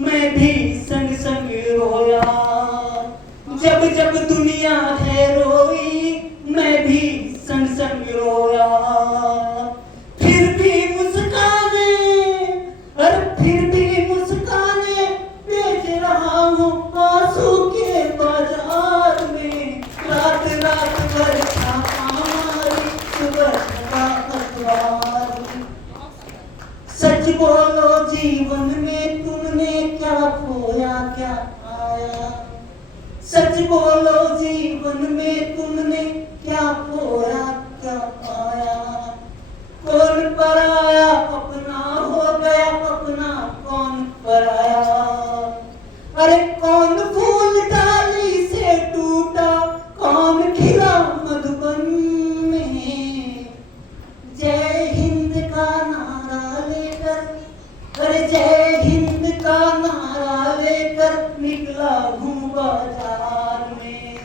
मैं भी संग संग रोया। जब जब दुनिया है रोई मैं भी संग संग रोया। फिर भी मुस्काने, अरे फिर भी मुस्काने बेच रहा हूँ आंसू के बाजार में। रात रात भर छापा मारी सुबह का अखबार में। सच बोलो जीवन में तुमने क्या खोया क्या पाया। सच बोलो जीवन में तुमने क्या खोया क्या पाया। कौन पराया अपना हो गया अपना कौन पराया। अरे कौन फूल डाली से टूटा कौन खिला मधुबन में। जय हिंद का नारा लेकर, अरे जय हिंद का नारा लेकर निकला हूँ बाजार में।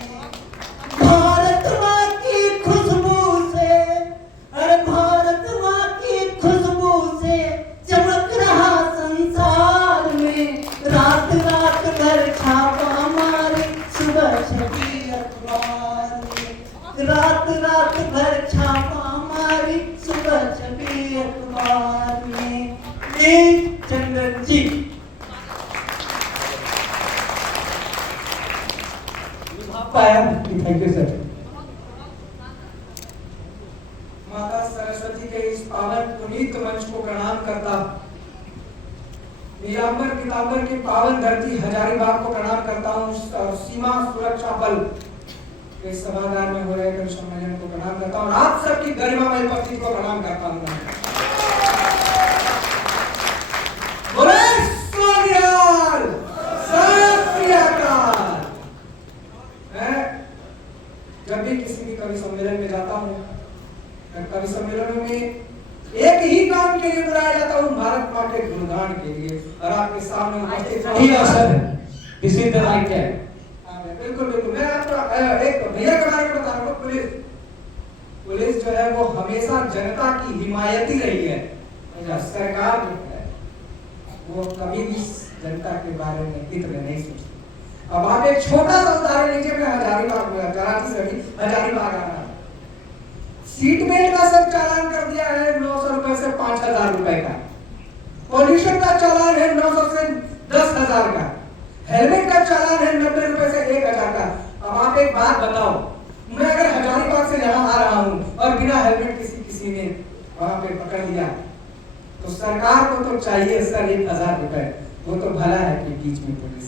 भारत माँ की खुशबू से, अरे भारत माँ की खुशबू से चमक रहा संसार में। रात रात भर छापा मारी सुबह छपी अखबार में। रात रात भर छापा मारी सुबह छपी अखबार में। Chandra ji thank you sir. माता सरस्वती के इस पावन पुनीत मंच को प्रणाम करता, नीलांबर पीतांबर की पावन धरती हजारीबाग को प्रणाम करता हूँ। सीमा सुरक्षा बल के सभागार में हो रहे कवि सम्मेलन को प्रणाम करता हूँ। आप सबकी गरिमामय उपस्थिति को प्रणाम करता हूँ। जब भी किसी भी कवि सम्मेलन में जाता हूँ, कवि सम्मेलनों में एक ही काम के लिए बुलाया जाता हूँ, भारत माँ के गुणगान के लिए। और आपके सामने उपस्थित बिल्कुल बिल्कुल। मैं आपको एक भैया के बारे में बता रहा हूँ। पुलिस जो है वो हमेशा जनता की हिमायती रही है। सरकार जो है वो कभी भी जनता के बारे में हित में नहीं सोचती। अब आप एक छोटा सा उदाहरण लीजिए। मैं हजारीबाग में हजारीबाग आ रहा हूँ। सीट बेल्ट का सब चालान कर दिया है 900 रुपए से 5000 रुपए का। पॉल्यूशन का चालान है 900 से 10,000 का। हेलमेट का चालान है 90 रुपए से 1000 का। अब आप एक बात बताओ, मैं अगर हजारीबाग से यहाँ आ रहा हूँ और बिना हेलमेट किसी ने वहां पे पकड़ लिया तो सरकार को तो चाहिए सर 1000 रुपए। वो तो भला है कि बीच में पुलिस,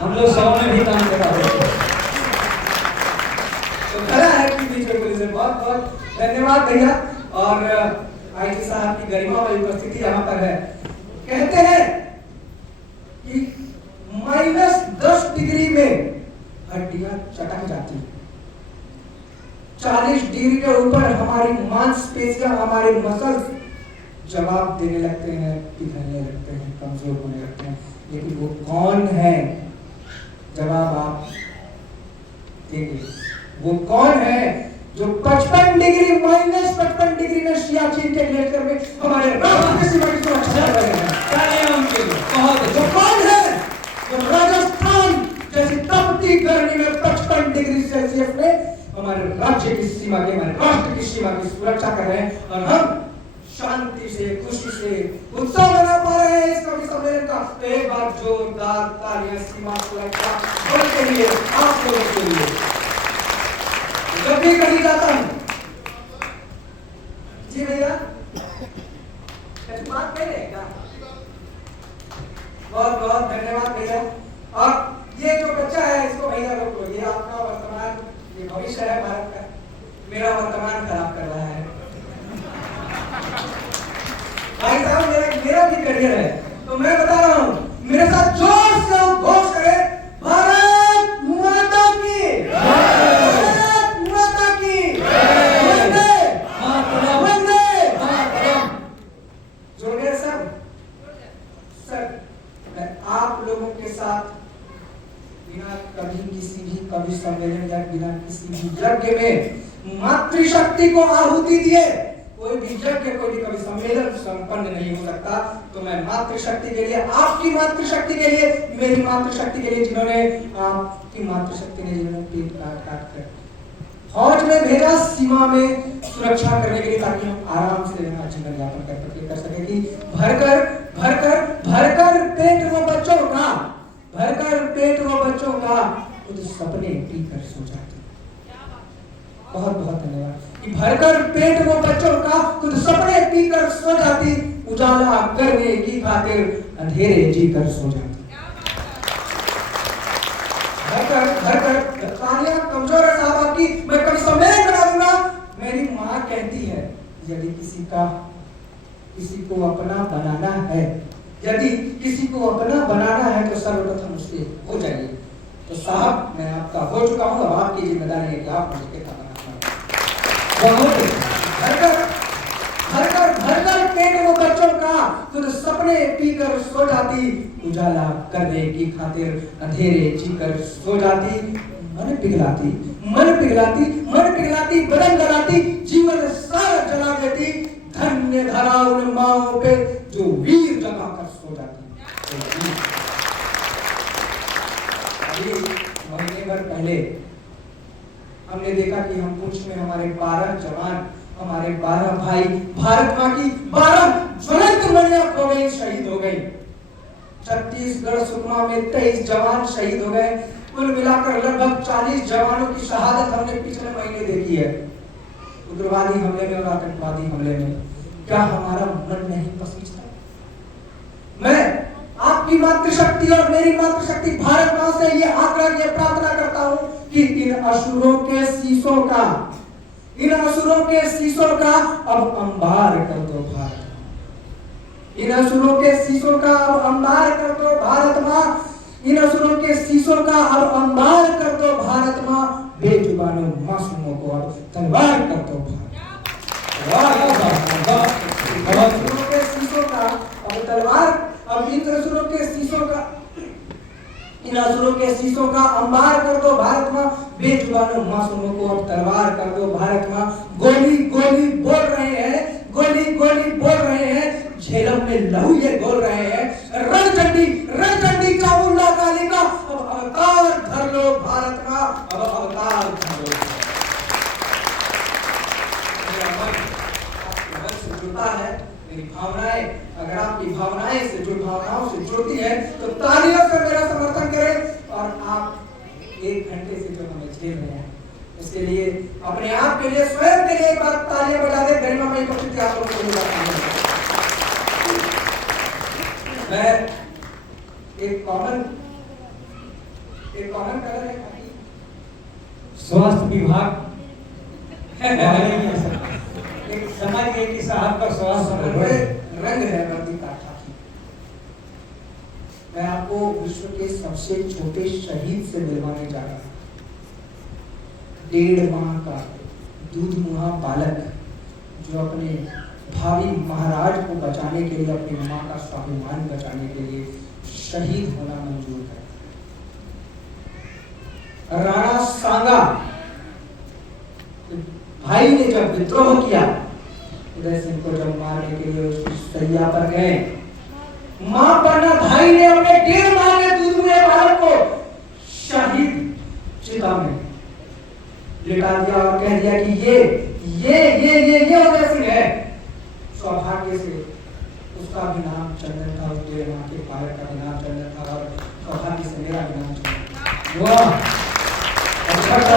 हम लोग 100 में भी काम करा रहे हैं। तो भला है कि बीच में पुलिस। बहुत बहुत धन्यवाद भैया। और आईजी साहब की गरिमामय उपस्थिति यहाँ पर है। कहते हैं कि -10 डिग्री में हड्डियां चटक जाती है। 40 डिग्री के ऊपर हमारी मांसपेशियां, हमारे मसल्स जवाब देने लगते हैं, पिघलने लगते हैं, कमजोर होने लगते हैं। लेकिन वो कौन है, जवाब आप देंगे। वो कौन है जो 55 डिग्री -55 डिग्री में सियाचिन के ग्लेशियर में हमारे राष्ट्र की सीमा की सुरक्षा कर रहे हैं। जो कौन है जो राजस्थान जैसी तपती गर्मी में 55 डिग्री सेल्सियस में हमारे राज्य की सीमा की, हमारे राष्ट्र की सीमा की सुरक्षा कर रहे हैं। और हम शांति से, खुशी से उत्सव मना पा रहे हैं इस कवि सम्मेलन का। तो एक बार जोरदार तालियां सीमा सुरक्षा बल के लिए, आप लोगों के लिए। जब भी कहीं जाता हूँ, जी भैया बात करेगा। बहुत बहुत धन्यवाद भैया। और ये जो बच्चा है इसको भैया रोको, ये आपका वर्तमान, ये भविष्य है भारत का। मेरा वर्तमान खराब कर रहा है भाई साहब। मेरा भी करियर है। तो मैं बता रहा हूँ, मेरे साथ जोर से घोष करें, भारत माता की, भारत माता की, वंदे मातरम। जोड़े सब मैं आप लोगों के साथ बिना कभी किसी भी कवि सम्मेलन या बिना किसी भी यज्ञ में मातृशक्ति को आहुति दिए कोई कोई भी यज्ञ, कोई भी कभी सम्मेलन संपन्न नहीं हो सकता। तो मैं मातृशक्ति के लिए, आपकी मातृशक्ति के लिए, मेरी मातृशक्ति के लिए, जिन्होंने आपकी मातृशक्ति ने जिन्होंने पेट काट काट कर फौज में भेजा, सीमा में सुरक्षा करने के लिए, ताकि हम आराम से जीवन यापन कर सके, कि भरकर भरकर भरकर पेट वो बच्चों का, भरकर पेट वो बच्चों का खुद सपने पीकर सो जाती। बहुत बहुत धन्यवाद। कि भरकर पेट वो बच्चों का खुद सपने पीकर सो जाती, उजाला करने की खातिर अंधेरे जीकर सो जाती। भरकर तालियां कमजोर है साहब आपकी, मैं कभी सम्मेलन करा दूंगा। मेरी माँ कहती है यदि किसी को अपना बनाना है, यदि किसी को अपना बनाना है तो सर्वप्रथम उसके हो जाइए। तो साहब मैं आपका हो चुका हूँ, अब आपकी जिम्मेदारी है कि आप मुझे कितना बनाना। भरकर पेट वो बच्चों का खुद सपने पीकर सो जाती, उजाला करने की खातिर अंधेरे जीकर सो जाती। मन पिघलाती बदन गलाती, जीवन सारा जला देती। धन्य धरा उन माओं पे जो वीर जगा कर सो जाती। अभी महीने भर पहले हमने देखा कि हम पुंछ में हमारे 12 जवान, हमारे 12 भाई, भारत माँ की 12 ज्वलंत मणियां खो गई, शहीद हो गई। छत्तीसगढ़ सुकमा में 23 जवान शहीद हो गए। कुल मिलाकर लगभग 40 जवानों की शहादत हमने पिछले महीने देखी है, उग्रवादी हमले में और आतंकवादी हमले में। क्या हमारा मन नहीं पसीजता? मैं आपकी मातृशक्ति और मेरी मातृशक्ति भारत मां से ये आग्रह, ये प्रार्थना करता हूं कि इन असुरों के शीशों का अब अंबार कर दो भारत। इन असुरों के शीशों का अब अंबार कर दो भारत मां। इन असुरों के शीशों का अब अंबार कर दो भारत मां। बेजुबानों मासूमों को अब तलवार कर दो भारत। के शीशों का अब तलवार, अब इन असुरों के शीशों का अंबार कर दो भारत मां। बेजुबानों मासूमों को अब तलवार कर दो भारत मां। गोली गोली बोल रहे हैं, गोली गोली बोल रहे हैं, झेलम में लहू ये बोल रहे हैं। रणचंडी चामुंडा काली का अब अवतार धर लो भारत मां, अब अवतार धर लो। जुड़ता है मेरी भावनाएं, अगर आपकी भावनाएं से जो भावनाओं से जुड़ती है तो तालियों से मेरा समर्थन करें। और आप 1 घंटे से जो हमें झेल रहे हैं इसके लिए, अपने आप के लिए, स्वयं के लिए एक बार तालियां बजा दे। गरिमामयी उपस्थिति आप लोगों को मैं एक कॉमन कलर है स्वास्थ्य विभाग एक समझ गए कि साहब का स्वास्थ्य रंग है वर्दी का। मैं आपको विश्व के सबसे छोटे शहीद से मिलवाने जा रहा हूं। 1.5 माह का दूध मुहा बालक जो अपने भावी महाराज को बचाने के लिए, अपनी मां का स्वाभिमान बचाने के लिए शहीद होना मंजूर है। राणा सांगा भाई ने जब विद्रोह किया, उदय सिंह को जब मारने के लिए उसकी सैया पर गए, मां पन्ना भाई ने अपने 1.5 माह के दूध मुहे बालक को शहीद चिता में लिटा दिया और कह दिया कि ये उदय सिंह है। सौभाग्य से उसका भी नाम चंदन था, उस 1.5 माह के बालक का भी नाम चंदन था, और सौभाग्य से मेरा भी नाम चंदन। वाह, अच्छा लगता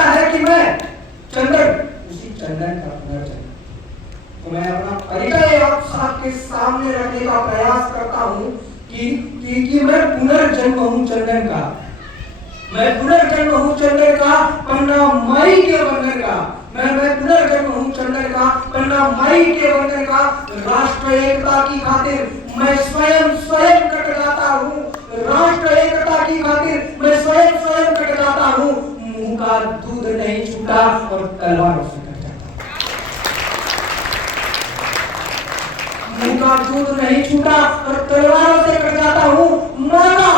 है कि मैं चंदन, उसी चंदन का पुनर्जन्म। तो मैं अपना परिचय आप सबके सामने रखने का प्रयास करता हूं कि मैं पुनर्जन्म हूं चंदन का। मैं पुनर्जन्म हूं चंदन का, पन्ना माई के वंदन का। मैं पुनर्जन्म हूं चंदन का, पन्ना माई के वंदन का। राष्ट्र एकता की खातिर मैं स्वयं कट जाता हूं। राष्ट्र एकता की खातिर मैं स्वयं कट जाता हूं। मुंह का दूध नहीं छूटा और तलवारों से कट जाता। मुंह का दूध नहीं छूटा और तलवारों से कट जाता हूं। माना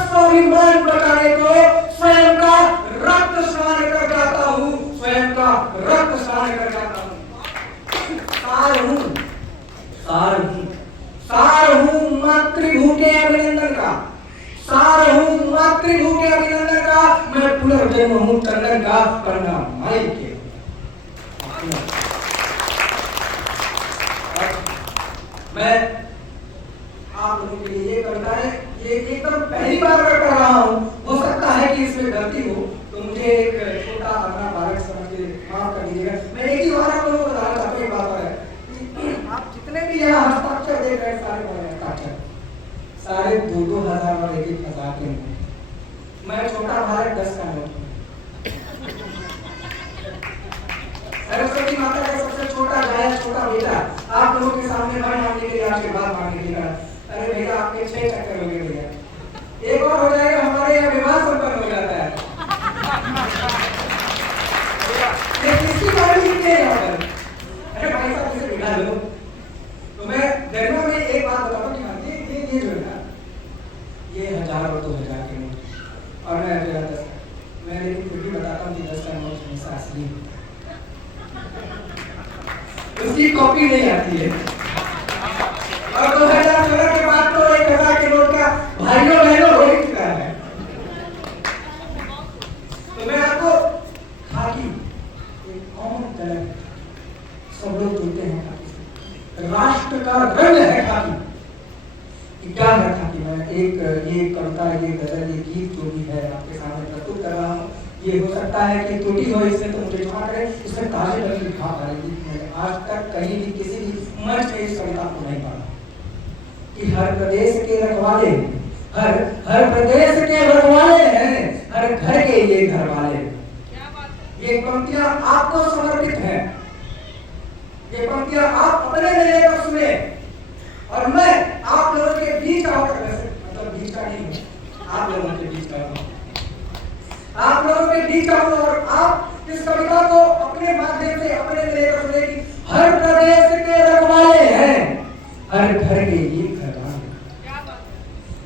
स्वाभिमान बचाने को स्वयं का रक्त स्नान कर जाता हूं। स्वयं का रक्त सार हूं मातृभूमि के अभिनंदन का, सार हूं मातृभूमि के अभिनंदन का, मैं पुनर्जन्म हूं टंडन का, प्रणाम माई के। मैं आप लोगों के लिए ये कविता है, ये एकदम पहली बार मैं पढ़ रहा हूँ, हो सकता है कि इसमें गलती हो, तो मुझे एक छोटा अपना बालक समझ के माफ कर दीजिएगा। मैं एक ही बार आप लोगों को बताना चाहता हूँ, एक बात है कि आप जितने भी यहाँ हस्ताक्षर देख रहे हैं सारे बड़े हस्ताक्षर, सारे 2-2 हजार और 1-1 हजार के नोट। मैं छोटा बालक 10 का नोट, सरस्वती माता का सबसे छोटा जाया छोटा बेटा आप लोगों के सामने मैं मांगने के लिए आशीर्वाद मांगने के लिए, अरे भैया आपके 6 चक्कर हो गए भैया, एक और हो जाएगा हमारे यहाँ विवाह संपन्न हो जाता है। ये किसकी गाड़ी है यहाँ पर? अरे भाई साहब इसे बिठा लो। तो मैं गरिमा में एक बात बताऊं कि हाँ ये जो है ना, ये 1000 और 2000 के नोट और मैं 10 मैं लेकिन फिर भी बताता हूँ कि 10 का नोट हमेशा असली है, उसकी कॉपी नहीं आती है। और 2016 के बाद तो 1000 के नोट का भाइयों बहनों हो ही चुका है। तो मैं आपको खाकी एक कॉमन कलर, सब लोग बोलते हैं खाकी, राष्ट्र का रंग है खाकी। क्या है खाकी? मैं एक ये कविता, ये गजल, ये गीत जो भी है आपके सामने प्रस्तुत कर रहा हूँ, ये हो सकता है कि त्रुटि हो, इसमें तो मुझे क्षमा करें, इसमें ताजे रंग की भाव आएगी। मैंने आज तक कहीं भी किसी भी मंच में इस कविता को नहीं पढ़ा कि हर प्रदेश के रखवाले, हर प्रदेश के रखवाले हैं, हर घर के ये घर वाले। ये पंक्तियां आपको समर्पित हैं, ये पंक्तियां आप अपने लिए लेकर सुने और मैं आप लोगों के बीच आकर, मतलब बीच का नहीं हूँ, आप लोगों के बीच का हूँ, आप लोगों के बीच आऊं और आप इस कविता को अपने माध्यम से अपने लिए लेकर सुने कि हर प्रदेश के रखवाले हैं, हर घर के ये घर वाले,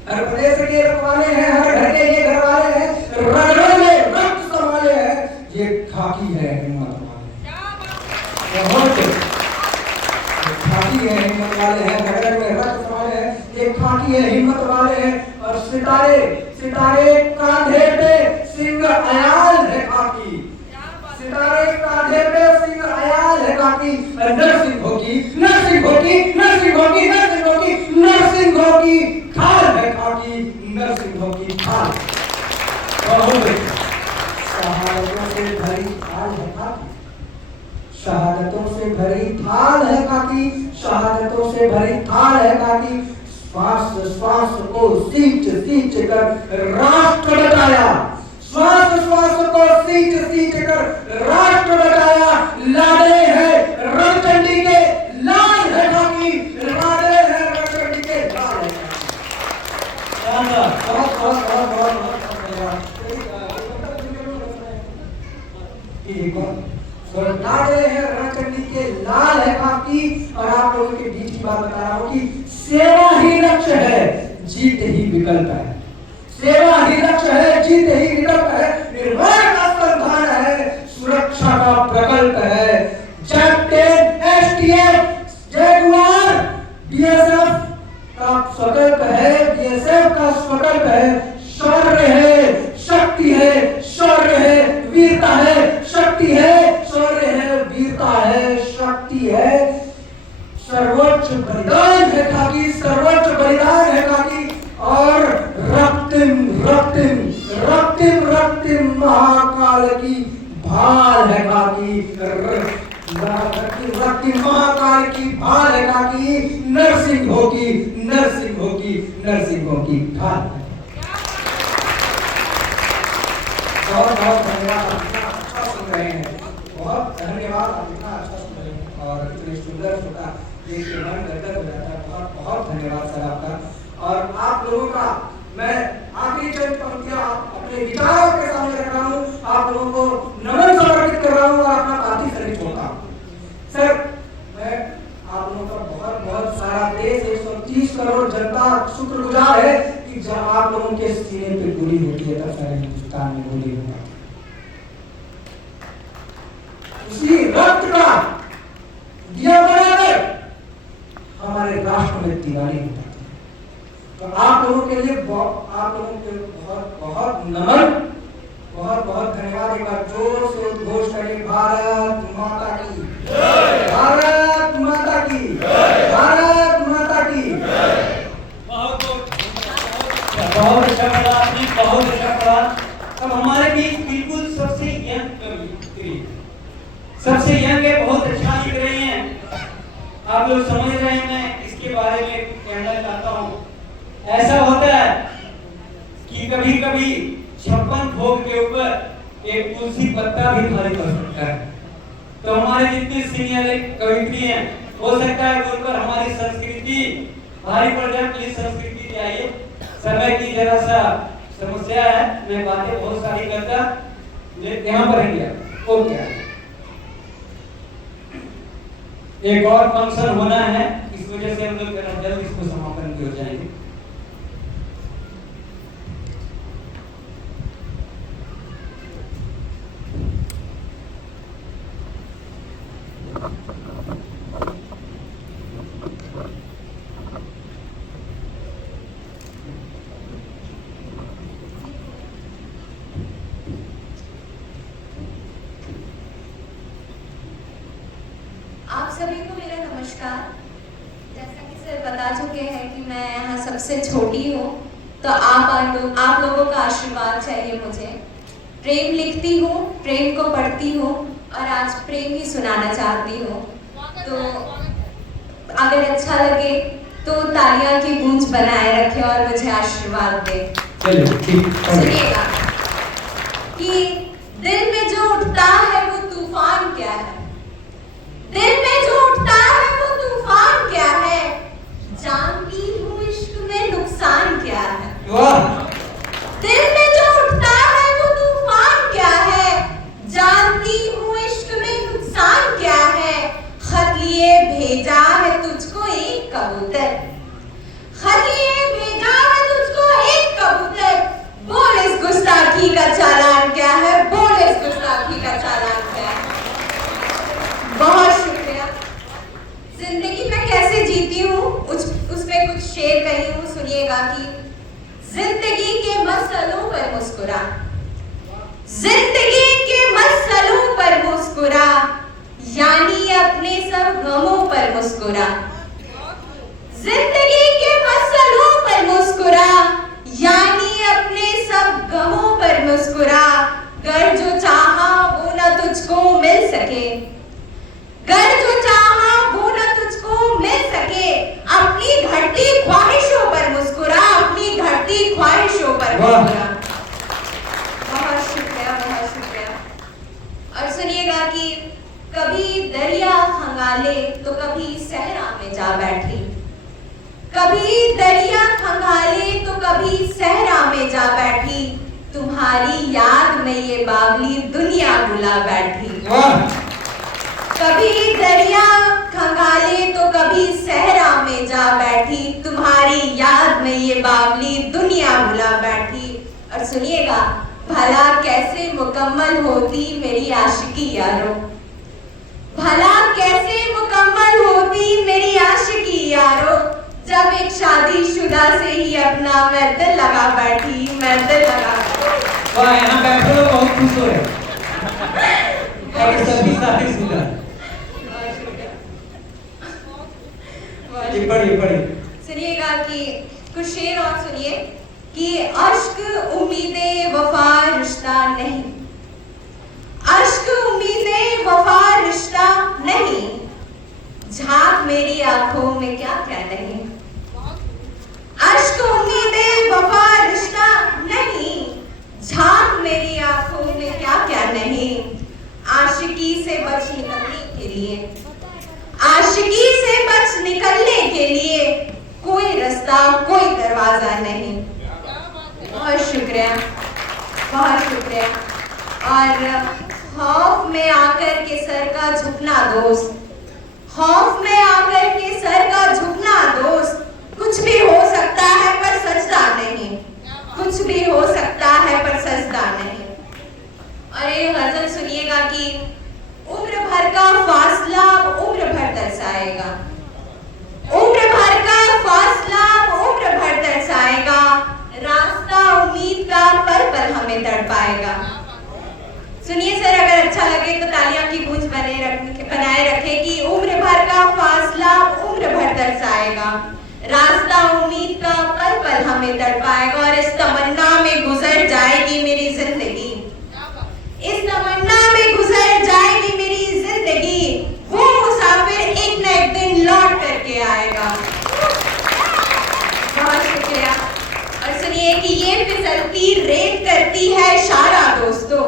हर प्रदेश के रखवाले हैं, हर घर के ये घर वाले हैं, रगड़ों में रक्त संभाले हैं, ये खाकी है हिम्मत वाले, बहुत खाकी है हिम्मत वाले हैं, रगड़ों में रक्त संभाले हैं, ये खाकी है हिम्मत वाले हैं। और सितारे सितारे कांधे पे सिंह अयाल है खाकी, सितारे कांधे पे सिंह अयाल है खाकी, नरसिंह होगी नरसिंह होगी नरसिंह होगी नरसिंह होगी नरसिंह होगी खाल है खाकी, नरसिंह होगी खाल। शहादतों से भरी थाल है खाकी, शहादतों से भरी थाल है खाकी, शहादतों से भरी थाल है खाकी। श्वास श्वास को सींच सींच कर राष्ट्र बचाया, श्वास श्वास को सींच सींच कर राष्ट्र बचाया। लाडे हैं रणचंडी के लाल है खाकी, लाडे हैं रणचंडी के लाल है। बहुत बहुत बहुत बहुत लाडे हैं रणचंडी के लाल है खाकी। और आप लोगों के बीच की बात बता रहा हूँ कि सेवा ही लक्ष्य है, जीत ही विकल्प है, सेवा ही लक्ष्य है, जीत ही विकल्प है, निर्माण का संधान है, सुरक्षा का प्रकल्प है। कैप्टन एसटीएफ जगुआर बीएसएफ का संकल्प है, बीएसएफ का संकल्प है, शौर्य है शक्ति है, शौर्य है वीरता है, शक्ति है शौर्य है वीरता है, शक्ति है, सर्वोच्च बलिदान है खाकी, सर्वोच्च बलिदान है खाकी। और रक्तिम रक्तिम रक्तिम रक्तिम महाकाल की भाल है खाकी, रक्तिम महाकाल की भाल है खाकी, नरसिंह होगी नरसिंह होगी नरसिंह होगी भाल। बहुत बहुत धन्यवाद, आप इतना अच्छा सुन रहे हैं, बहुत धन्यवाद, आप इतना अच्छा सुन रहे हैं और इतने सुंदर छोटा देख के मन गदगद हो जाता है। बहुत बहुत धन्यवाद सर आपका। और आप लोगों का मैं आखिरी चंद पंक्तियां अपने विचारों के सामने रख रहा हूँ, आप लोगों को नमन समर्पित कर रहा हूँ और अपना पार्टी शरीर छोड़ता हूँ। सर मैं आप लोगों का बहुत बहुत सारा देश 130 करोड़ जनता शुक्रगुजार है कि जब आप लोगों के सीने पे गोली होती है तब सारे हिंदुस्तान में गोली होगा। उसी रक्त का दिया बनाकर हमारे राष्ट्र में दिवाली मनाते हैं। तो आप लोगों के लिए आप लोगों के बहुत बहुत नमन, बहुत बहुत धन्यवाद। एक बार जोर से उद्घोष करें, भारत माता की जय, भारत माता की जय, भारत माता की जय। बहुत अच्छा पढ़ा आपने, बहुत अच्छा पढ़ा। अब हमारे बीच बिल्कुल सबसे यंग कवि, सबसे यंग है, बहुत अच्छा लिख रहे हैं। आप लोग समझ रहे हैं, मैं इसके बारे में कहना चाहता हूँ। ऐसा होता है कि कभी कभी 56 भोग के ऊपर एक तुलसी पत्ता भी भारी पड़ सकता है। तो हमारे जितने सीनियर कवित्री हैं, हो सकता है उन पर हमारी संस्कृति भारी पड़ जाए। प्लीज संस्कृति ले आइए। समय की जरा सा समस्या है, मैं बातें बहुत सारी करता, यहाँ पर है क्या ओके। एक और फंक्शन होना है, इस वजह से हम लोग जरा जल्द इसको समापन की हो जाएंगे। आप सभी को मेरा नमस्कार। जैसा कि सर बता चुके हैं कि मैं यहाँ सबसे छोटी हूँ, तो आप लोगों का आशीर्वाद चाहिए मुझे। प्रेम लिखती हूँ, प्रेम को पढ़ती हूँ और आज प्रेम ही सुनाना चाहती हूँ। तो अगर अच्छा लगे तो तालियां की गूंज बनाए रखें और मुझे आशीर्वाद दें। सुनिएगा कि दिल में जो उठता है वो तूफान क्या है, दिल में जो उठता है वो तूफान क्या है, जानती हूँ इश्क में नुकसान क्या है। दिल में जो उठता है वो तूफान क्या है, जानती हूँ इश्क में नुकसान क्या है। खत लिए भेजा है तुझको एक कबूतर, खत लिए भेजा है तुझको एक कबूतर, बोल इस गुस्ताखी का चालान क्या है, बोल इस गुस्ताखी का चालान क्या है। बहुत शुक्रिया। जिंदगी में कैसे जीती हूँ उस पे कुछ शेर कही हूँ, सुनिएगा कि जिंदगी के मसलों पर मुस्कुरा, जिंदगी के मसलों पर मुस्कुरा, यानी अपने सब गमों पर मुस्कुरा। जिंदगी के मसलों पर मुस्कुरा, यानी अपने सब गमों पर मुस्कुरा। कर जो चाहा वो ना तुझको मिल सके, कर जो चाहा वो न तुझको मिल सके, अपनी घटती ख्वाहिशों पर मुस्कुरा, अपनी घटती ख्वाहिशों पर मुस्कुरा। बहुत शुक्रिया, बहुत शुक्रिया। और सुनिएगा कि कभी दरिया खंगाले तो कभी सहरा में जा बैठी, कभी दरिया खंगाले तो कभी सहरा में जा बैठी, तुम्हारी याद में ये बावली दुनिया बुला बैठी। कभी दरिया खंगाले तो कभी सहरा में जा बैठी, तुम्हारी याद में ये बावली दुनिया भुला बैठी। और सुनिएगा, भला कैसे मुकम्मल होती मेरी आशिकी यारो, भला कैसे मुकम्मल होती मेरी आशिकी यारो, जब एक शादीशुदा से ही अपना मैं दिल लगा बैठी, मैं दिल लगा बैठी। वाह, यहाँ बैठे लोग बहुत खुश हो रहे हैं, सभी शादीशुदा। पढ़ी सुनिएगा कि कुछ शेर और सुनिए कि अश्क उम्मीदे वफा रिश्ता नहीं, अश्क उम्मीदे वफा रिश्ता नहीं, झांक मेरी आंखों में क्या क्या नहीं। अश्क उम्मीदे वफा रिश्ता नहीं, झांक मेरी आंखों में क्या क्या नहीं। आशिकी से बच निकलने के लिए, आशिकी से बच निकलने के लिए कोई रास्ता कोई दरवाजा नहीं। बहुत शुक्रिया, बहुत शुक्रिया। और खौफ में आकर के सर का झुकना दोस्त, खौफ में आकर के सर का झुकना दोस्त, कुछ भी हो सकता है पर सजदा नहीं, कुछ भी हो सकता है पर सजदा नहीं। और ये गजल सुनिएगा कि उम्र भर का फासला उम्र भर तरसाएगा, उम्र भर का आएगा। रास्ता उम्मीद का पल पल हमें तड़पाएगा और इस तमन्ना में गुजर जाएगी मेरी जिंदगी। इस तमन्ना में गुजर जाएगी मेरी जिंदगी। वो मुसाफिर एक न एक दिन लौट करके आएगा। बहुत शुक्रिया। और सुनिए कि ये फिसलती रेत करती है इशारा दोस्तों,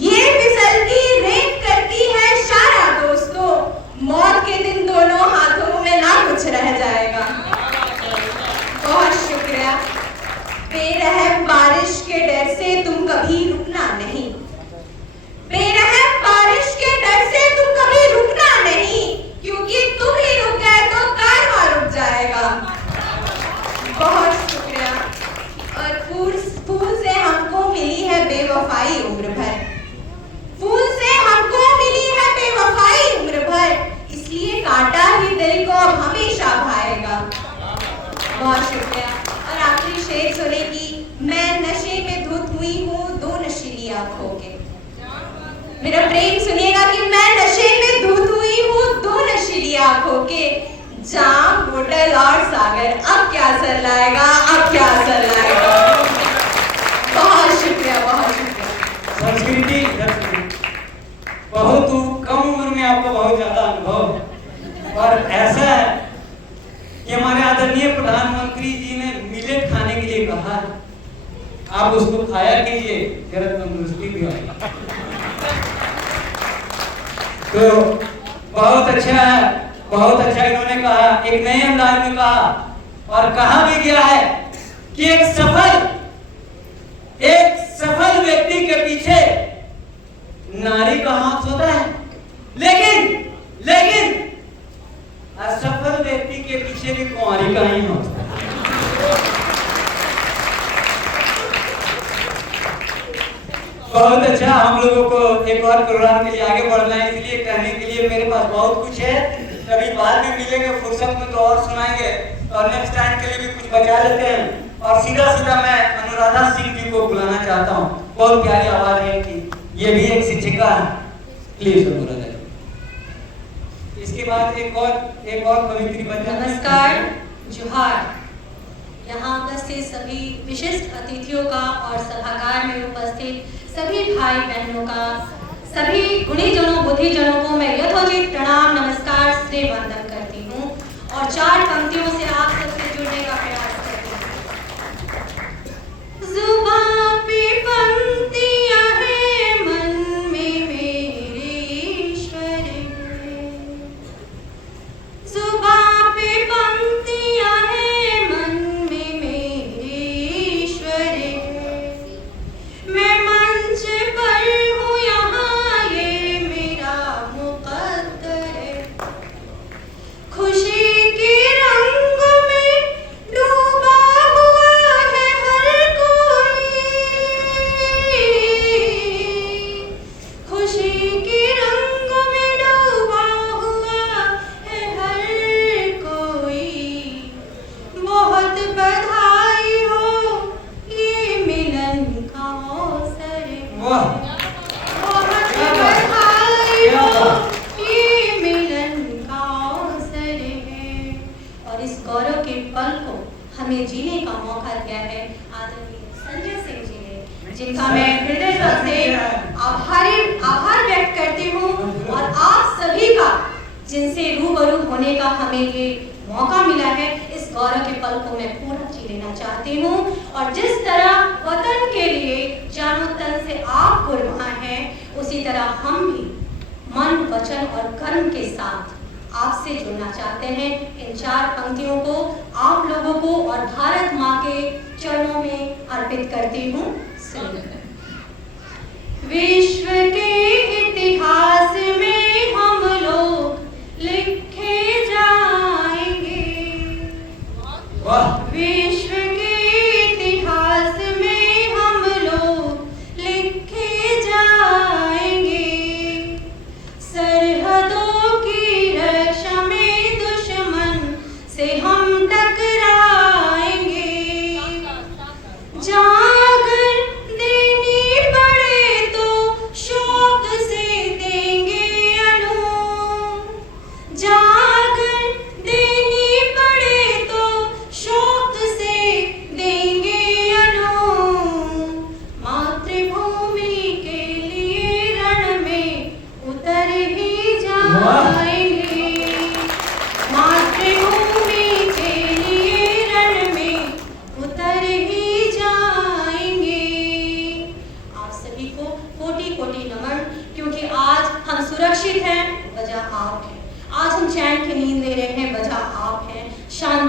ये फिसलती रेत करती है इशारा दोस्तों, मौत के दिन दोनों हाथों में ना कुछ रह जाएगा। बहुत शुक्रिया। बेरहम बारिश के डर से तुम कभी रुकना नहीं, बेरहम बारिश के डर से तुम कभी रुकना नहीं, क्योंकि तुम ही रुक गए तो कारवां रुक जाएगा। बहुत शुक्रिया। और फूल से हमको मिली है बेवफाई उम्र भर, फूल से हमको मिली है बेवफाई उम्र भर, इसलिए काटा ही दिल को अब हमेशा भाएगा। बहुत शुक्रिया। और आखिरी शेर सुने कि मैं नशे में धुत हुई हूँ दो नशीली आंखों के। मेरा प्रेम सुनिएगा कि मैं नशे में धुत हुई हूँ दो नशीली आंखों के। जाम, होटल और सागर अब क्या असर लाएगा, अब क्या असर लाएगा। बहुत शुक्रिया, बहुत शुक्रिया। संस्कृति बहुत कम उम्र में आपको बहुत ज्यादा अनुभव, और ऐसा है कि हमारे आदरणीय प्रधानमंत्री जी ने मिलेट खाने के लिए कहा, आप उसको खाया कीजिए, जरा तंदुरुस्ती भी आएगी। तो बहुत अच्छा है, बहुत अच्छा इन्होंने कहा, एक नए अंदाज में कहा, और कहा भी गया है कि एक सफल व्यक्ति के पीछे नारी का हाथ होता है, लेकिन असफल व्यक्ति के पीछे भी कुंवारी का ही होता है। बहुत अच्छा। हम लोगों को एक और प्रोग्राम के लिए आगे बढ़ना है, इसलिए कहने के लिए मेरे पास बहुत कुछ है। कभी बाद में मिलेंगे फुर्सत में तो और सुनाएंगे, और नेक्स्ट टाइम के लिए भी कुछ बचा लेते हैं। और सीधा मैं अनुराधा सिंह जी को बुलाना चाहता हूँ, बहुत प्यारी आवाज है इनकी, ये भी एक शिक्षिका है। प्लीज अनुराधा। इसके बाद एक और कवित्री बच्चा। नमस्कार, जोहार। यहाँ उपस्थित सभी विशिष्ट अतिथियों का और सभागार में उपस्थित सभी भाई बहनों का, सभी गुणीजनों बुद्धिजनों को मैं यथोचित प्रणाम, नमस्कार, श्री वंदन करती हूँ और 4 पंक्तियों से आप सबसे जुड़ने का प्रयास करती हूँ। जुबां पे पंक्तियाँ हैं, मन में मेरे ईश्वर है। जुबां पे पंक्तियाँ हैं, मन में मेरे ईश्वर है। मैं मंच पर हूँ यहाँ, ये मेरा मुकद्दर है। खुशी के रंग में डूबा हुआ है हर कोई, खुशी के रंग में डूबा हुआ है हर कोई। बहुत बधाई हो ये मिलन का अवसर है। बहुत बधाई हो ये मिलन का अवसर है। और इस गौरव के पल को हमें जीने का मौका दिया है आदरणीय संजय सिंह जी ने, जिनका मैं हृदय से आभार व्यक्त करती हूँ। और आप सभी का जिनसे रूबरू होने का हमें ये मौका मिला है, इस गौरव के पल को मैं पूरा जी लेना चाहती हूँ। और जिस तरह वतन के लिए जानो तन से आप कुर्बान हैं, उसी तरह हम भी मन, वचन और कर्म के साथ आपसे जुड़ना चाहते हैं। इन 4 पंक्तियों को आप लोगों को और भारत माँ के चरणों में अर्पित करती हूँ। विश्व के इतिहास में हम लोग लिखे जाएंगे, विश्व के इतिहास में हम लोग लिखे जाएंगे। सरहदों की रक्षा में दुश्मन से हम टकराएंगे। जान देनी पड़े तो शौक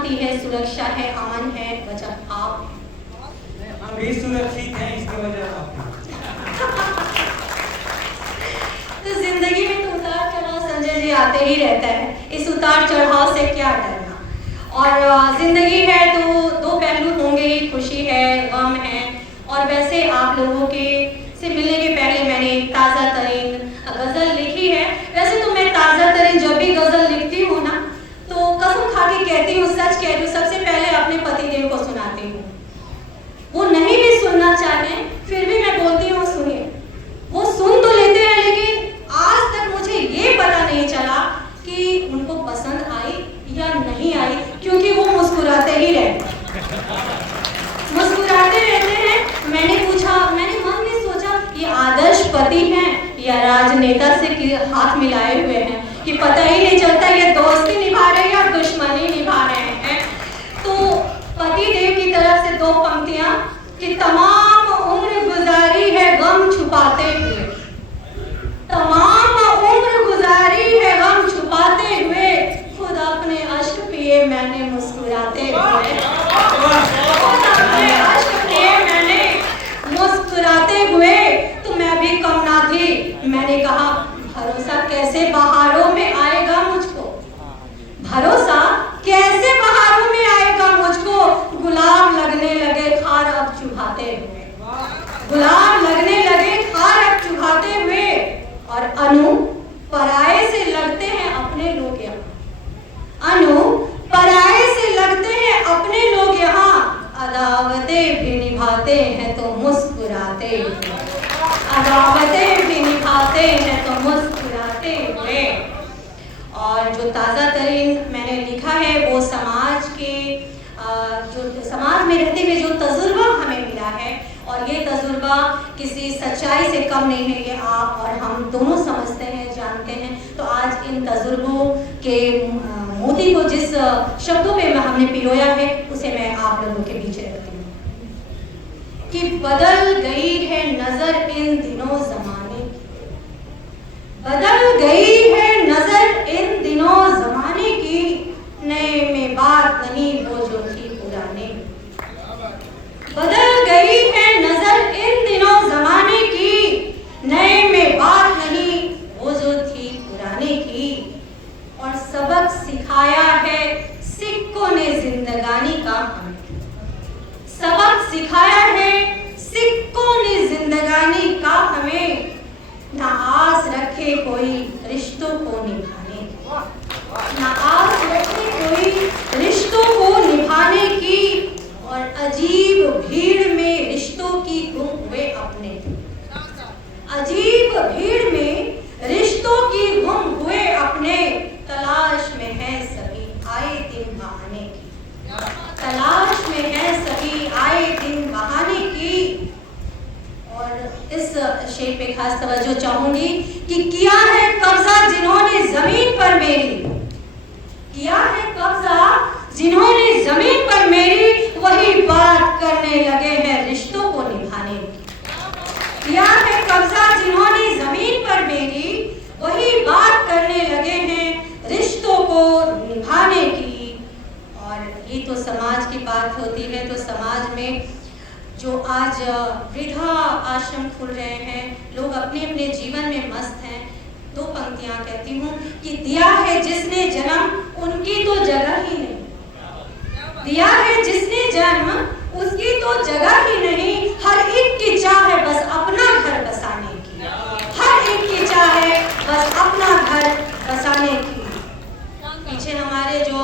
शांति है, सुरक्षा है, अमन है, वजह आप हैं। हम भी सुरक्षित हैं, इसकी वजह आप हैं। तो जिंदगी में तो उतार चढ़ाव संजय जी आते ही रहता है, इस उतार चढ़ाव से क्या डरना। और जिंदगी है तो दो पहलू होंगे ही, खुशी है, गम है। और वैसे आप लोगों के से मिलने के पहले मैंने ताज़ा तरीन गज़ल लिखी है। वैसे तो मैं ताज़ा तरीन जब भी गज़ल लिखती हूँ ना, तो कसम खा के कहती हूँ, सच कहती हूँ, सबसे पहले अपने पतिदेव को सुनाती हूँ। वो नहीं भी सुनना चाहें फिर भी मैं बोलती हूँ सुनिए। वो सुन तो लेते हैं, लेकिन आज तक मुझे ये पता नहीं चला कि उनको पसंद आई या नहीं आई, क्योंकि वो मुस्कुराते ही रहते हैं। मैंने पूछा, मैंने मन में सोचा ये आदर्श पति हैं या राजनेता से हाथ मिलाए हुए हैं, कि पता ही नहीं चलता ये दोस्ती निभा रहे हैं या दुश्मनी निभा रहे हैं। तो पति देव की तरफ से दो पंक्तियां कि तमाम उम्र गुजारी है गम छुपाते हुए, तमाम उम्र गुजारी है गम छुपाते हुए, खुद अपने अश्क पिए मैंने मुस्कुराते हुए, खुद अपने अश्क पिए मैंने मुस्कुराते हुए। तो मैं भी कम ना थी, मैंने कहा भरोसा कैसे बहारों में आएगा मुझको, भरोसा कैसे बहारों में आएगा मुझको, गुलाब लगने लगे खार अब चुभाते हुए, गुलाब लगने लगे खार अब चुभाते हुए। और अनु पराये से लगते हैं अपने लोग यहाँ, अनु पराये से लगते हैं अपने लोग यहाँ, अदावतें भी निभाते हैं तो मुस्कुराते हुए, अदावतें भी निभाते हैं तो मुस्कुराते हुए। और जो ताज़ा तरीन मैंने लिखा है वो समाज के जो समाज में रहते हुए जो तजुर्बा हमें मिला है, और ये तजुर्बा किसी सच्चाई से कम नहीं है, ये आप और हम दोनों समझते हैं, जानते हैं। तो आज इन तजुर्बों के मोती को जिस शब्दों पे हमने पिरोया है उसे मैं आप लोगों के बीच रखती हूँ कि बदल गई है नजर इन दिनों जमाने की, बदल गई है नजर इन दिनों जमाने की, नए में बात नहीं वो जो थी पुराने, बदल गई है नजर इन दिनों जमाने की, नए में बात नहीं वो जो थी पुराने की। और सबक सिखाया है सिक्कों ने जिंदगानी का हमें, सबक सिखाया है सिक्कों ने जिंदगानी का हमें, ना आस रखे कोई रिश्तों को निभाने की, ना आस रखे कोई रिश्तों को निभाने की। और अजीब भीड़ में रिश्तों की गुम हुए अपने, अजीब भीड़ में रिश्तों की गुम हुए अपने, तलाश में है सभी आए दिन बहाने की, तलाश में है सभी आए दिन बहाने की। और इस शेर पे खास तवज्जो चाहूंगी कि किया है कब्जा जिन्होंने जमीन पर मेरी, किया है कब्जा जिन्होंने जमीन पर मेरी, वही बात करने लगे हैं रिश्तों को निभाने की, किया है कब्जा जिन्होंने जमीन पर मेरी, वही बात करने लगे हैं रिश्तों को निभाने की। और ये तो समाज की बात होती है। तो समाज में जो आज वृद्धा आश्रम खुल रहे हैं, लोग अपने अपने जीवन में मस्त हैं, दो पंक्तियां कहती हूँ कि दिया है जिसने जन्म उनकी तो जगह ही नहीं, दिया है जिसने जन्म उसकी तो जगह ही नहीं, हर एक की चाह है बस अपना घर बसाने की, हर एक की चाह है बस अपना घर बसाने की। पीछे हमारे जो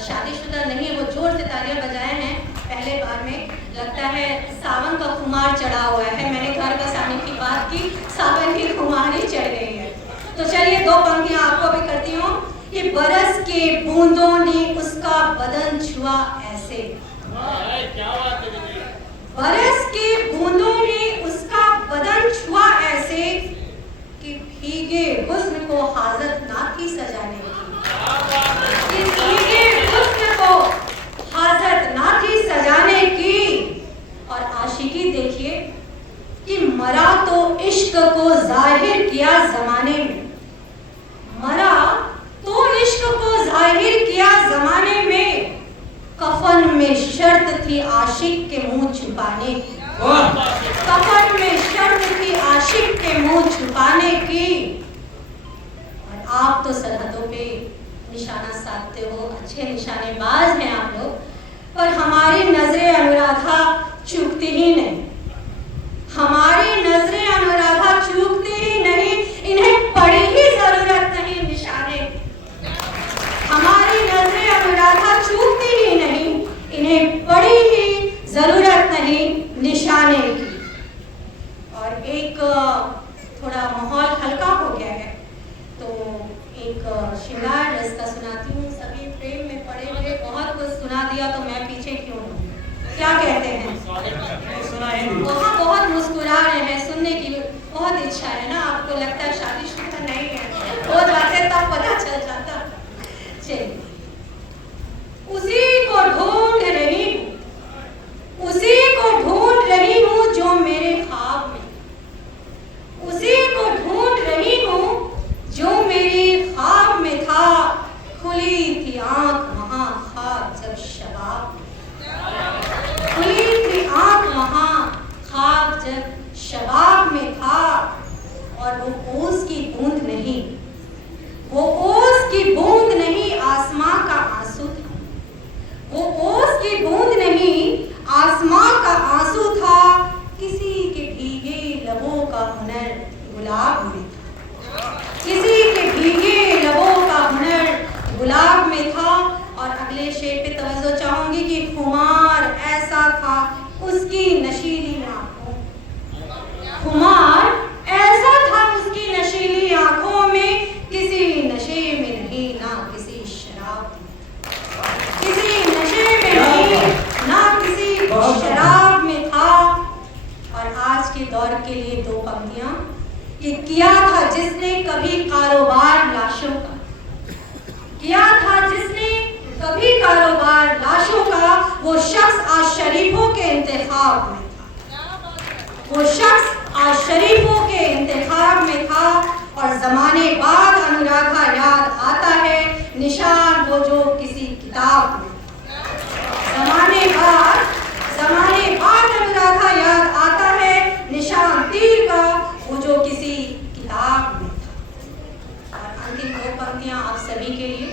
शादीशुदा नहीं है वो जोर से तालियां बजाए हैं पहले बार में, लगता है सावन का खुमार चढ़ा हुआ है। मैंने घर बसाने की बात की, सावन की खुमार ही चढ़ गई है। तो चलिए दो पंक्तियां आपको भी करती हूँ कि बरस के बूंदों ने उसका बदन छुआ ऐसे, बरस के बूंदों ने उसका बदन छुआ ऐसे, कि भीगे हुस्न को हाजत ना थी सजाने की, कि भीगे हुस्न को हाजत ना थी सजाने की। और आशिकी देखिए कि मरा तो इश्क को जाहिर किया जमाने में, मरा तो इश्क को जाहिर किया जमाने में, में शर्त थी आशिक के मुंह छुपाने की, सफर में शर्त थी आशिक के मुंह छुपाने की। और आप तो सरहदों पे निशाना साधते हो, अच्छे निशानेबाज हैं आप लोग, पर हमारी नजरें अनुराधा चूकती ही नहीं, हमारी नजरें अनुराधा चूकती ही नहीं, इन्हें पड़ी ही जरूरत नहीं निशाने, हमारी नजरें अनुराधा चूकती ही नहीं, इन्हें पड़ी ही जरूरत नहीं निशाने की। और एक थोड़ा माहौल हल्का हो गया है तो एक श्रृंगार रस का सुनाती हूँ। सभी प्रेम में पड़े हुए, बहुत कुछ सुना दिया तो मैं पीछे क्यों हूँ, क्या कहते हैं? बहुत मुस्कुरा रहे हैं, सुनने की बहुत इच्छा है ना, आपको लगता है शादीशुदा नहीं है, हो जाते तब पता चल जाता। चलिए, उसी को ढूंढ रही हूँ, उसी को ढूंढ रही हूँ जो मेरे ख्वाब में, उसी को ढूंढ रही हूँ जो मेरे ख्वाब में था। खुली थी आंख वहां ख्वाब जब शबाब में, खुली थी आंख वहां ख्वाब जब शबाब में था। और वो ओस की बूंद नहीं, वो ओस की बूंद नहीं आसमां का आंसू था, वो ओस की बूंद नहीं आसमां का आंसू था। किसी के भीगे लबों का हुनर गुलाब में था, किसी के भीगे लबों का हुनर गुलाब में था। और अगले शेर पे तवज्जो चाहूंगी कि खुमार ऐसा था उसकी नशीली आंखों, खुमार ऐसा था उसकी नशीली आंखों में, किसी नशे में नहीं ना किसी शराब में, किसी नशे में नहीं ना किसी शराब में था। और आज के दौर के लिए दो पंक्तियां, ये किया था जिसने कभी कारोबार लाशों का, किया था जिसने कभी कारोबार लाशों का, वो शख्स आज शरीफों के इंतखाब में था, वो शख्स आज शरीफों के इंतखाब में था। और जमाने बाद अनुराधा याद आता है निशान वो जो किसी किताब में, जमाने बाद अनुराधा याद आता है निशान तीर का वो जो किसी किताब में था। और अंतिम दो पंक्तियां आप सभी के लिए।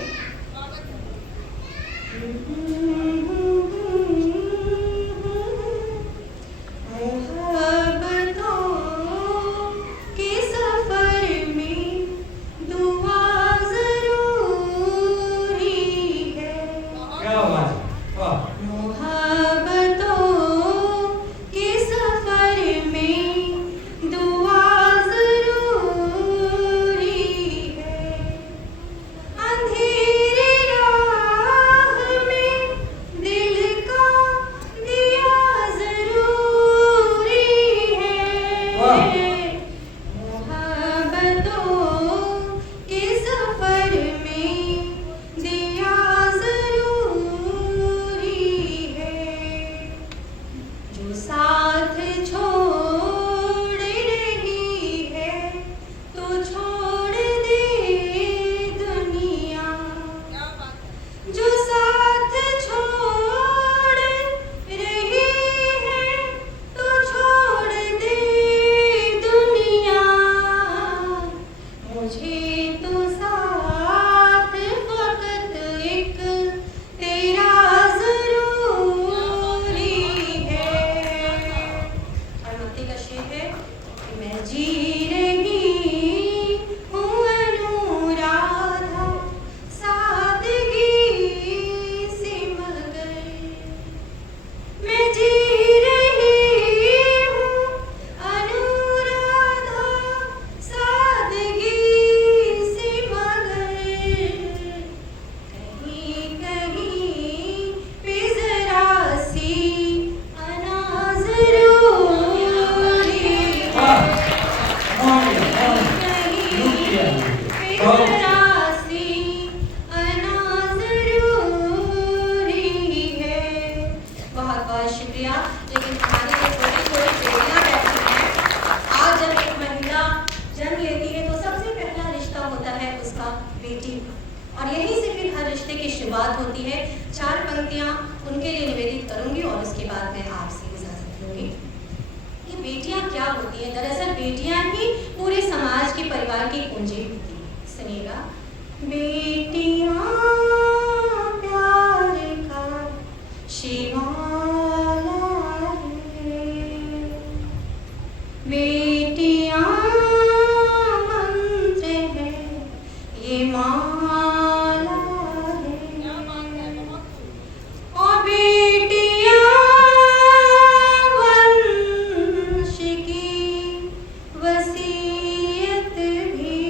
बेटियां, उनके लिए निवेदित करूंगी और उसके बाद मैं आपसे इजाजत लूंगी। ये बेटियां क्या होती हैं? दरअसल बेटियां ही पूरे समाज के परिवार की कुंजी होती हैं। सुनिएगा। बेटियां प्यार का शिवाला है, बेटियां मंत्र है, ये माला है, और बेटियां वंश की वसीयत भी,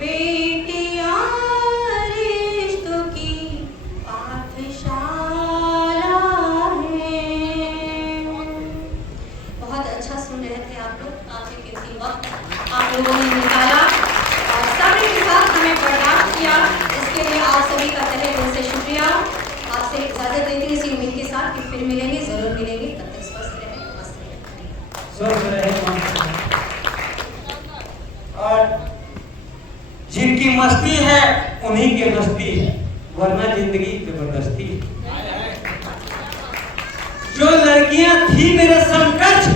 बेटियां रिश्तों की पाठशाला है। बहुत अच्छा सुन रहे थे आप लोग। काफी कीमती वक्त आप लोगों ने निकाला और सभी के साथ हमें बर्दाश्त किया, इसके लिए आप सभी का तहे दिल से शुक्रिया। आपसे इजाजत देती हूँ इसी उम्मीद के साथ कि फिर मिलेंगे, जरूर मिलेंगे। तब तक स्वस्थ रहें, मस्त रहें। स्वस्थ रहे, मस्त रहे। और जिनकी मस्ती है उन्हीं की हस्ती है, वरना जिंदगी जबरदस्ती है। जो लड़कियां थी मेरे समकक्ष,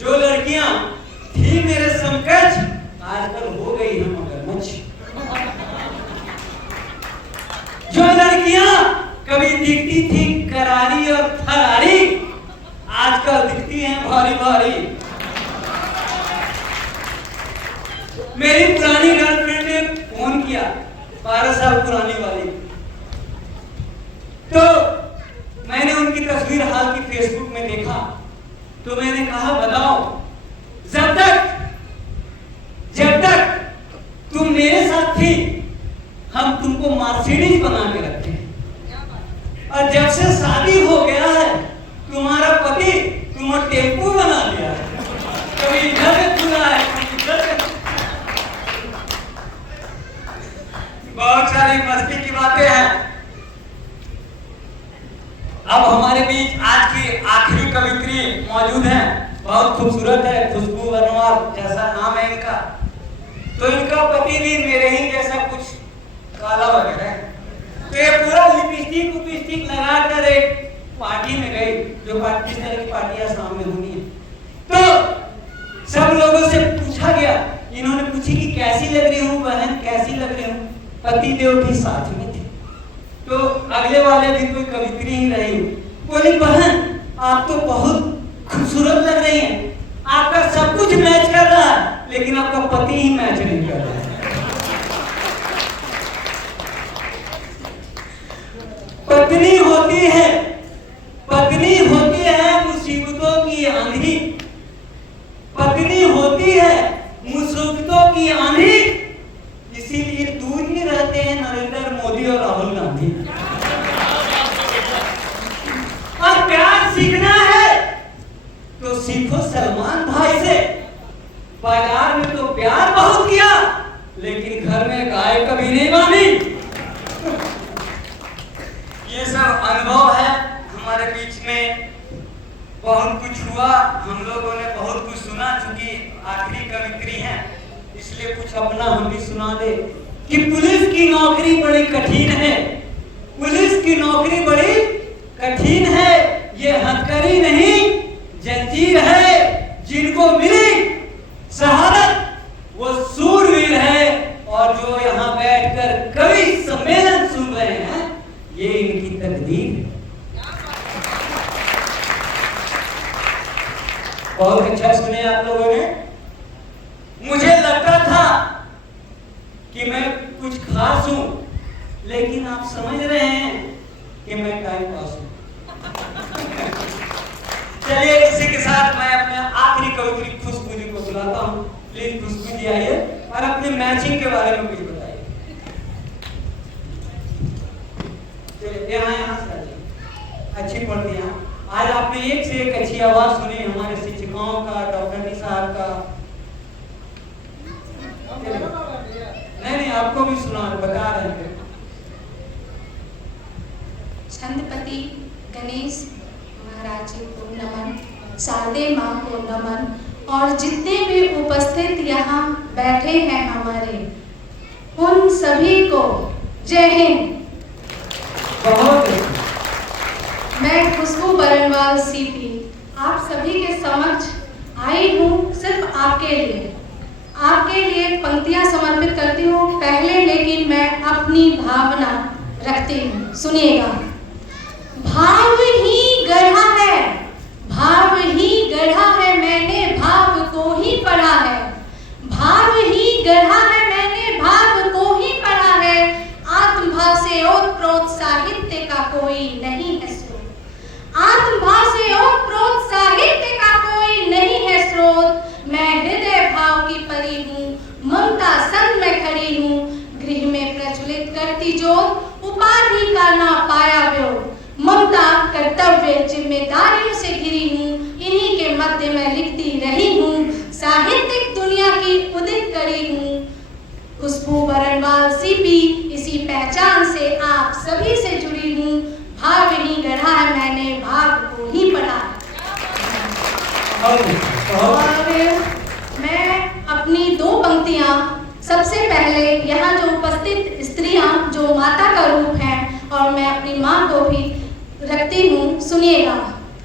जो लड़कियां थी मेरे समकक्ष, आजकल हो गई है मगरमच्छ। जो लड़कियां कभी दिखती थी करारी और फरारी, आजकल दिखती हैं भारी भारी। मेरी पुरानी गर्लफ्रेंड ने फोन किया, 12 साल पुरानी वाली, तो मैंने उनकी तस्वीर हाल की फेसबुक में देखा, तो मैंने कहा बताओ, जब तक तुम मेरे साथ थी हम तुमको मर्सिडीज बना के रखे, और जब से शादी हो गया है तुम्हारा पति तुम्हें टेम्पो बना दिया है, कभी इधर से खुला है कभी इधर से। बहुत सारी मस्ती की बातें हैं। अब हमारे बीच आज की आखिरी कवित्री मौजूद हैं, बहुत खूबसूरत है, खुशबू वर्णवाल जैसा नाम है इनका। तो इनका पति भी मेरे ही जैसा कुछ काला वगैरह है। तो ये पूरा लिपस्टिक लगाकर एक पार्टी में गई, जो पार्टी इस तरह की पार्टियां सामने होनी है। तो सब लोगों से पूछा गया, इन्होंने पूछी कि कैसी लग रही हूँ बहन, कैसी लग रही हूँ। पति देव भी साथ में थे। तो अगले वाले दिन कोई कवित्री ही रही, बोली बहन आप तो बहुत खूबसूरत लग रही हैं, आपका सब कुछ मैच कर रहा है, लेकिन आपका पति ही मैच नहीं कर रहा है। पत्नी होती है मुसीबतों की आंधी, पत्नी होती है मुसीबतों की आंधी, इसीलिए दूर ही रहते हैं नरेंद्र मोदी और राहुल गांधी। और प्यार सीखना है तो सीखो सलमान भाई से। बाजार में तो प्यार बहुत किया, लेकिन घर में गाय कभी नहीं बांधी। ये सब अनुभव है हमारे बीच में, बहुत कुछ हुआ, हम लोगों ने बहुत कुछ सुना। चूंकि आखिरी कवित्री हैं इसलिए कुछ अपना हम भी सुना दे कि पुलिस की नौकरी बड़ी कठिन है, पुलिस की नौकरी बड़ी कठिन है, ये हथकड़ी नहीं जंजीर है, जिनको मिली शहादत वो सूरवीर है। और जो यहाँ बैठकर कवि सम्मेलन सुन रहे हैं ये इनकी तकदीर है। बहुत अच्छा सुने आप लोगों ने। मुझे लगता था कि मैं कुछ खास हूं, लेकिन आप समझ रहे हैं कि मैं टाइम पास हूं। चलिए इसी के साथ मैं अपने आखिरी कवित्री खुशबू जी को बुलाता हूं। प्लीज खुशबू जी आइए और अपने मैचिंग के बारे में कुछ बताइए। चलिए यहाँ से आइए, अच्छी पढ़ती हैं। आज आपने एक से एक अच्छी आवाज सुनी हमारे शिक्षकों का, डॉक्टर साहब का। नहीं आपको भी सुना, बता रहे थे। छंदपति गणेश महाराज जी को नमन, शारदे माँ को नमन, और जितने भी उपस्थित यहाँ बैठे हैं हमारे, उन सभी को जय हिंद। बहुत अच्छा। मैं खुशबू बरनवाल सीपी आप सभी के समक्ष आई हूँ सिर्फ आपके लिए पंक्तियां समर्पित करती हूँ पहले, लेकिन मैं अपनी भावना रखती हूँ। सुनिएगा। भाव ही गढ़ा है, भाव ही गढ़ा है, मैंने भाव को ही पढ़ा है, भाव ही गढ़ा है, मैंने भाव को ही पढ़ा है, आत्मभाव से ओतप्रोत साहित्य का कोई नहीं है स्रोत, आत्मभाव से ओतप्रोत साहित्य का कोई नहीं है स्रोत, मैं हृदय भाव की परी हूँ, ममता संग में खड़ी हूँ, गृह में प्रज्वलित करती ज्योत, उपाधि का ना पाया व्योम, ममता कर्तव्य जिम्मेदारियों से घिरी हूँ, इन्हीं के मध्य में लिखती रही हूँ, साहित्यिक दुनिया की उदित करी हूँ, खुशबू बरनवाल सीपी इसी पहचान से आप सभी से जुड़ी हूँ, भाव ही गढ़ा है, मैंने भाव को ही पढ़ा है। और मैं अपनी दो पंक्तियां सबसे पहले यहाँ जो उपस्थित स्त्रियां जो माता का रूप हैं और मैं अपनी माँ को भी रखती हूँ, सुनिएगा।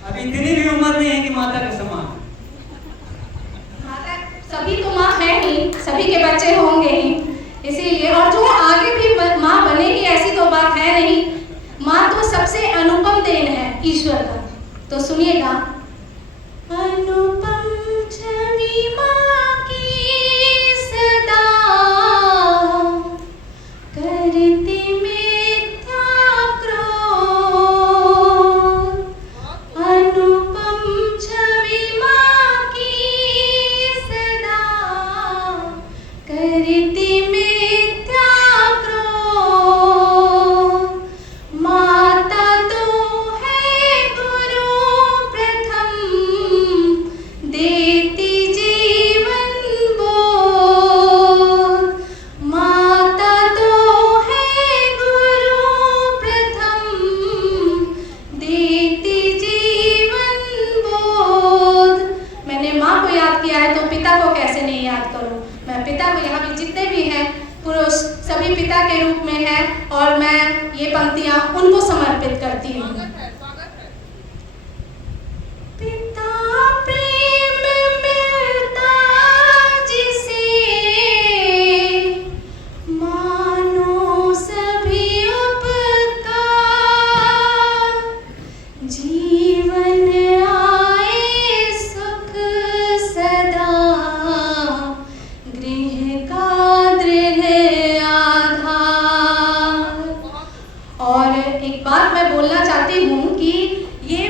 अभी इतनी भी उम्र नहीं है कि माता के समान। माता सभी तो माँ है ही, सभी के बच्चे होंगे ही, इसीलिए और जो आगे भी माँ बनेगी ऐसी तो बात है नहीं, माँ तो सबसे अनुपम देन है ईश्वर का। तो सुनिएगा। अनुपम छवि माँ की सदा करती मिथ्या क्रोध, अनुपम छवि माँ की सदा करती मिथ्या क्रोध, माता तो है गुरु प्रथम देती जीवन बोध, माता तो है गुरु प्रथम देती जीवन बोध। मैंने माँ को याद किया है तो पिता को कैसे नहीं याद करूं। मैं पिता को, यहाँ भी जितने भी हैं पुरुष सभी पिता के रूप में हैं और मैं ये पंक्तियां उनको समर्पित करती हूँ। पिता प्रेम मिलता जिसे, मानो सभी उपकार, जीवन आए सुख सदा, गृह का दृढ़ आधार। और एक बात मैं बोलना चाहती हूँ कि ये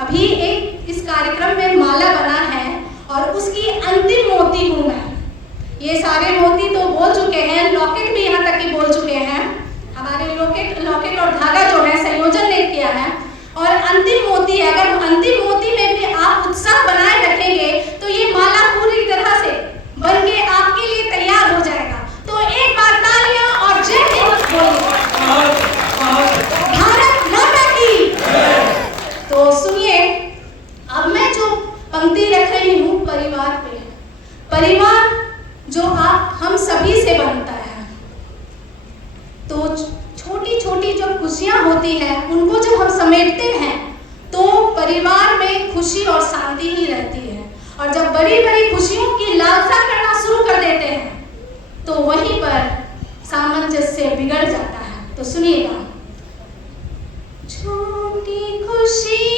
अभी एक इस कार्यक्रम में माला बना है और उसकी अंतिम मोती हूँ मैं। ये सारे मोती तो बोल चुके हैं, लॉकेट भी यहाँ तक की बोल चुके हैं, हमारे लॉकेट और धागा जो है संयोजन ने किया है, और अंतिम मोती, अगर अंतिम मोती में भी आप उत्साह बनाए रखेंगे तो ये माला पूरी तरह से बन के आपके लिए तैयार हो जाएगा। तो एक बार तालियां और जय हिंद बोलिए। भारत माता की। तो सुनिए, अब मैं जो पंक्ति रख रही हूँ परिवार पे, परिवार जो आप हम सभी से बनता है, तो छोटी छोटी जो खुशियां होती हैं उनको जब हम समेटते हैं तो परिवार में खुशी और शांति ही रहती है, और जब बड़ी बड़ी खुशियों की लालसा करना शुरू कर देते हैं तो वहीं पर सामंजस्य बिगड़ जाता है। तो सुनिएगा। छोटी खुशी